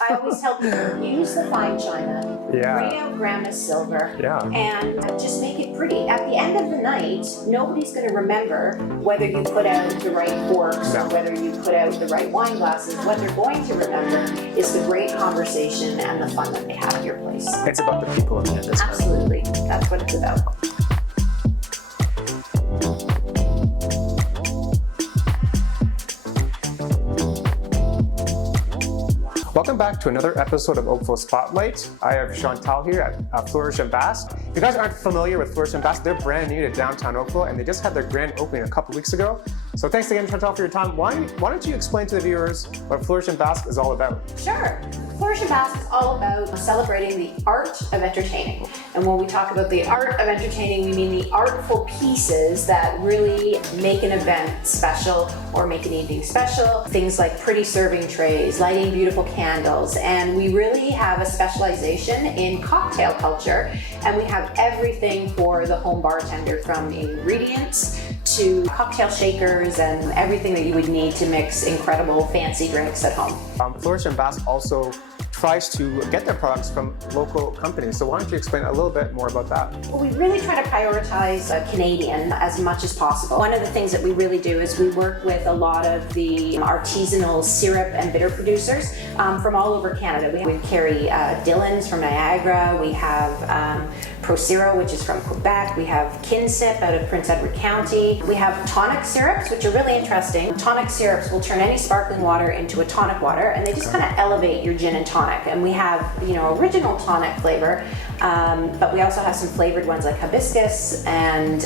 I always tell people, use the fine china, bring out Grandma's silver, and just make it pretty. At the end of the night, nobody's going to remember whether you put out the right forks or whether you put out the right wine glasses. What they're going to remember is the great conversation and the fun that they have at your place. It's about the people in the end. Absolutely. That's what it's about. Welcome back to another episode of Oakville Spotlight. I have Chantal here at Flourish Bask. If you guys aren't familiar with Flourish Bask, they're brand new to Downtown Oakville and they just had their grand opening a couple weeks ago. So thanks again, Chantal, for your time. Why don't you explain to the viewers what Flourish Bask is all about? Sure. Flourish Bask is all about celebrating the art of entertaining. And when we talk about the art of entertaining, we mean the artful pieces that really make an event special or make an evening special. Things like pretty serving trays, lighting beautiful candles, and we really have a specialization in cocktail culture, and we have everything for the home bartender, from ingredients to cocktail shakers and everything that you would need to mix incredible fancy drinks at home. Flourish Bask also tries to get their products from local companies. So why don't you explain a little bit more about that? Well, we really try to prioritize Canadian as much as possible. One of the things that we really do is we work with a lot of the artisanal syrup and bitter producers from all over Canada. We carry Dillon's from Niagara, we have Procero, which is from Quebec, we have Kinsip out of Prince Edward County. We have tonic syrups, which are really interesting. Tonic syrups will turn any sparkling water into a tonic water, and they just kind of elevate your gin and tonic. And we have, original tonic flavor, but we also have some flavored ones like hibiscus and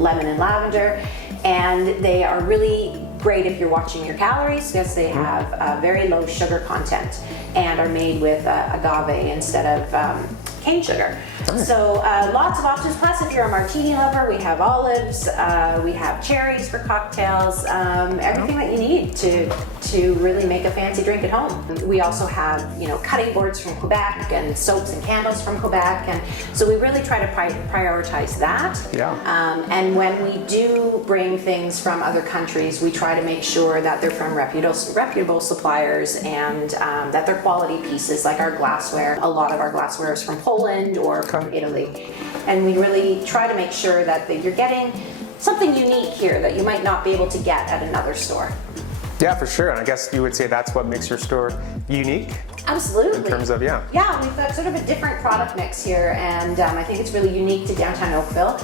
lemon and lavender, and they are really great if you're watching your calories because they have a very low sugar content and are made with agave instead of cane sugar. So lots of options. Plus, if you're a martini lover, we have olives, we have cherries for cocktails, everything that you need to really make a fancy drink at home. We also have, cutting boards from Quebec and soaps and candles from Quebec, and so we really try to prioritize that. And when we do bring things from other countries, we try to make sure that they're from reputable suppliers and that they're quality pieces, like our glassware. A lot of our glassware is from Poland or from Italy, and we really try to make sure that you're getting something unique here that you might not be able to get at another store. Yeah, for sure. And I guess you would say that's what makes your store unique. Absolutely. In terms of, Yeah, we've got sort of a different product mix here, and I think it's really unique to Downtown Oakville.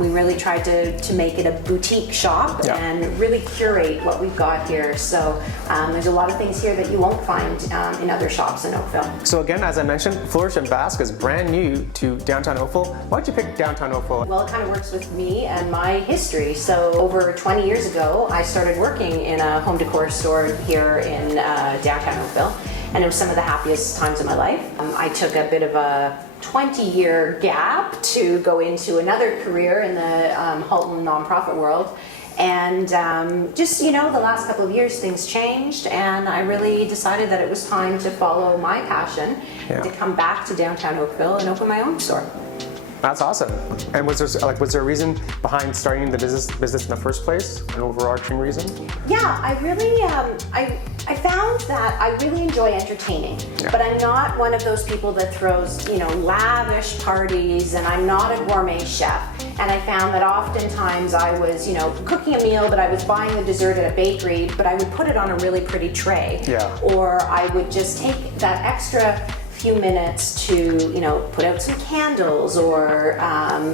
We really tried to make it a boutique shop and really curate what we've got here. So there's a lot of things here that you won't find in other shops in Oakville. So again, as I mentioned, Flourish Bask is brand new to Downtown Oakville. Why don't you pick Downtown Oakville? Well, it kind of works with me and my history. So over 20 years ago, I started working in a home decor store here in Downtown Oakville. And it was some of the happiest times of my life. I took a bit of a 20-year gap to go into another career in the Halton nonprofit world. And the last couple of years, things changed, and I really decided that it was time to follow my passion, to come back to Downtown Oakville and open my own store. That's awesome. And was there a reason behind starting the business in the first place? An overarching reason? Yeah, I really, I found that I really enjoy entertaining, but I'm not one of those people that throws, lavish parties, and I'm not a gourmet chef. And I found that oftentimes I was, cooking a meal, but I was buying the dessert at a bakery, but I would put it on a really pretty tray. Or I would just take that extra few minutes to put out some candles or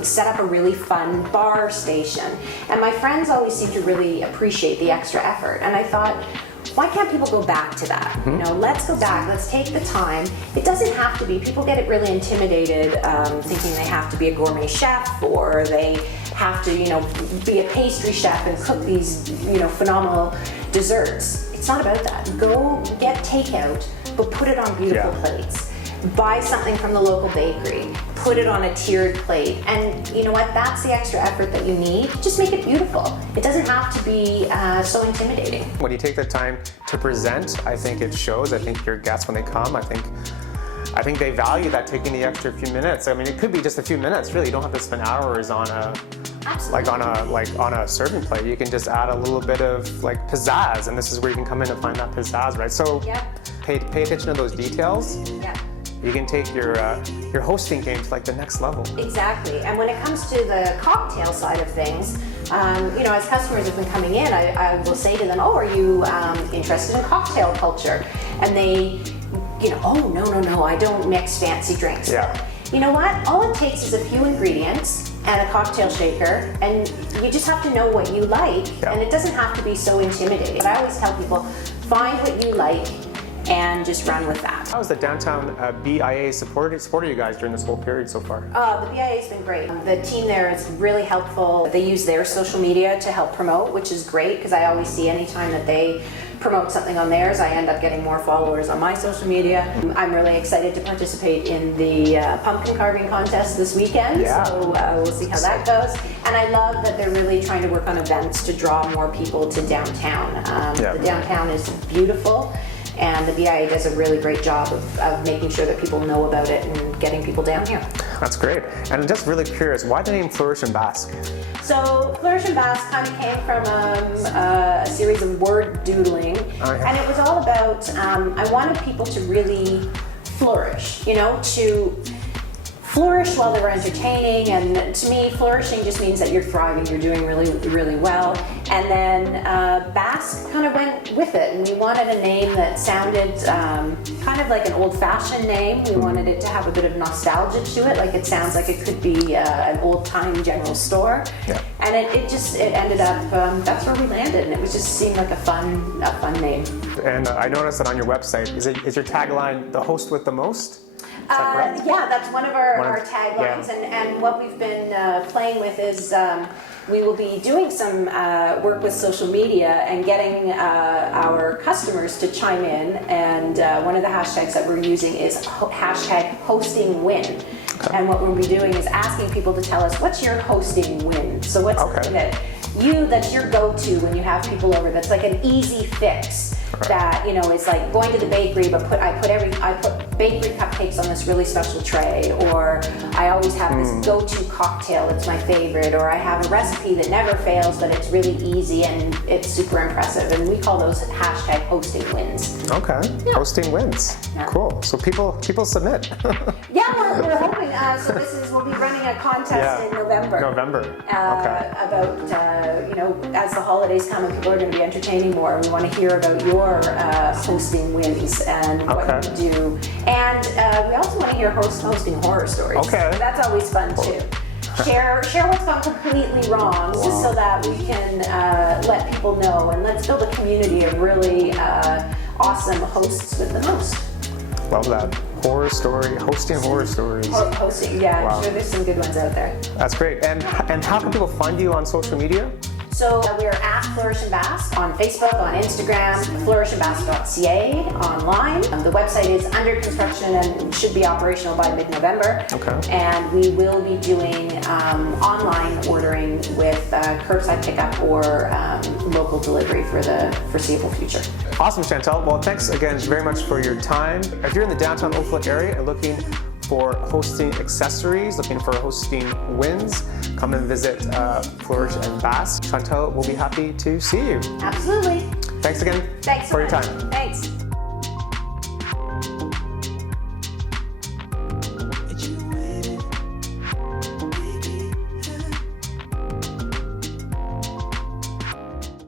set up a really fun bar station, and my friends always seem to really appreciate the extra effort, and I thought, why can't people go back to that? Let's go back, let's take the time. It doesn't have to be, people get it really intimidated thinking they have to be a gourmet chef or they have to be a pastry chef and cook these phenomenal desserts. It's not about that. Go get takeout, but put it on beautiful plates. Buy something from the local bakery, put it on a tiered plate, and you know what, that's the extra effort that you need. Just make it beautiful. It doesn't have to be so intimidating. When you take the time to present, I think it shows. I think your guests, when they come, I think they value that, taking the extra few minutes. I mean, it could be just a few minutes, really. You don't have to spend hours on a on a serving plate. You can just add a little bit of pizzazz, and this is where you can come in and find that pizzazz, right? So pay attention to those details, Yeah. you can take your hosting game to like the next level. Exactly. And when it comes to the cocktail side of things, as customers have been coming in, I will say to them, "Oh, are you interested in cocktail culture?" And they, "Oh, no, I don't mix fancy drinks." Yeah. You know what? All it takes is a few ingredients and a cocktail shaker, and you just have to know what you like, Yeah. and it doesn't have to be so intimidating. But I always tell people, find what you like and just run with that. How has the Downtown BIA supported you guys during this whole period so far? The BIA's been great. The team there is really helpful. They use their social media to help promote, which is great because I always see anytime that they promote something on theirs, I end up getting more followers on my social media. I'm really excited to participate in the pumpkin carving contest this weekend, Yeah. so we'll see how that goes. And I love that they're really trying to work on events to draw more people to downtown. Yeah. The downtown is beautiful, and the BIA does a really great job of making sure that people know about it and getting people down here. That's great. And I'm just really curious, why the name Flourish and Bask? So Flourish and Bask kind of came from a series of word doodling, Oh, yeah. and it was all about, I wanted people to really flourish, to flourish while they were entertaining, and to me, flourishing just means that you're thriving, you're doing really, really well. And then Bask kind of went with it, and we wanted a name that sounded kind of like an old-fashioned name. We wanted it to have a bit of nostalgia to it, like it sounds like it could be an old-time general store. Yeah. And it ended up, that's where we landed, and it just seemed like a fun name. And I noticed that on your website, is your tagline, the host with the most? Is that correct? Yeah, that's one of our taglines, yeah. and what we've been playing with is we will be doing some work with social media and getting our customers to chime in, and one of the hashtags that we're using is hashtag hosting win. Okay. And what we'll be doing is asking people to tell us, what's your hosting win? So what's something that's your go-to when you have people over, that's like an easy fix. Right. That is like going to the bakery, but I put bakery cupcakes on this really special tray, or I always have this go-to cocktail that's my favorite, or I have a recipe that never fails, but it's really easy and it's super impressive, and we call those hashtag hosting wins. Okay, yeah. Hosting wins. Yeah. Cool. So people submit. Yeah, we're hoping. So we'll be running a contest in November. Okay. About as the holidays come and people are going to be entertaining more, we want to hear about your hosting wins and what you do. And we also want to hear hosting horror stories. Okay. That's always fun too. Share what's gone completely wrong, just so that we can let people know, and let's build a community of really awesome hosts with the most. Love that. Hosting horror stories. Hosting, yeah. Wow. I'm sure there's some good ones out there. That's great. And how can people find you on social media? So we're at Flourish and Bask on Facebook, on Instagram, flourishandbask.ca online. The website is under construction and should be operational by mid-November. Okay. And we will be doing online ordering with curbside pickup or local delivery for the foreseeable future. Awesome, Chantal. Well, thanks again very much for your time. If you're in the Downtown Oakville area and looking for hosting accessories, looking for hosting wins, come and visit Flourish and Bask. Chantal will be happy to see you. Absolutely. Thanks again Thanks so for your much. time. Thanks.